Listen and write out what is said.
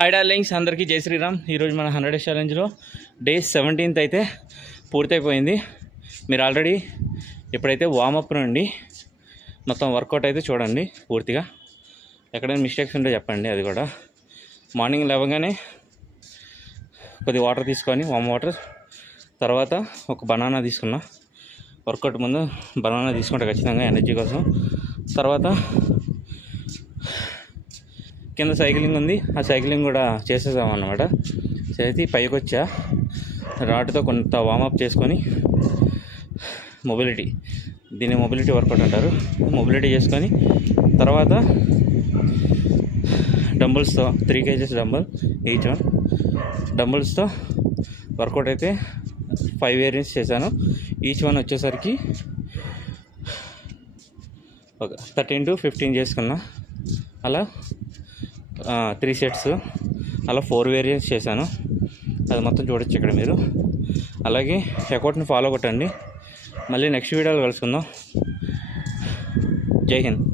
Hi darlings, అందరికీ జై శ్రీరామ్. ఈరోజు మన 100 డేస్ ఛాలెంజ్లో డే 17th అయితే పూర్తయిపోయింది. మీరు ఆల్రెడీ ఎప్పుడైతే వార్మప్ నుండి మొత్తం వర్కౌట్ అయితే చూడండి పూర్తిగా. ఎక్కడైనా మిస్టేక్స్ ఉంటే చెప్పండి. అది కూడా మార్నింగ్ లేవగానే కొద్ది వాటర్ తీసుకొని వామ్ వాటర్, తర్వాత ఒక బనానా తీసుకున్నా. వర్కౌట్ ముందు బనానా తీసుకుంటే ఖచ్చితంగా ఎనర్జీ కోసం. తర్వాత కింద సైక్లింగ్ ఉంది, ఆ సైక్లింగ్ కూడా చేసేసాం అన్నమాట. చేసి పైకి వచ్చా, రాడ్తో కొంత వార్మప్ చేసుకొని దీన్ని మొబిలిటీ వర్కౌట్ అంటారు. మొబిలిటీ చేసుకొని తర్వాత డంబుల్స్తో 3 kgs డంబుల్ ఈచ్ వన్ డంబుల్స్తో వర్కౌట్ అయితే 5 వేరియంట్స్ చేశాను. ఈచ్ వన్ వచ్చేసరికి ఒక 13 to 15 చేసుకున్నా. అలా 3 sets, అలా 4 వేరియంట్స్ చేశాను. అది మొత్తం చూడొచ్చు ఇక్కడ మీరు. అలాగే అకౌంట్ని ఫాలో కొట్టండి. మళ్ళీ నెక్స్ట్ వీడియోలో కలుసుకుందాం. జై హింద్.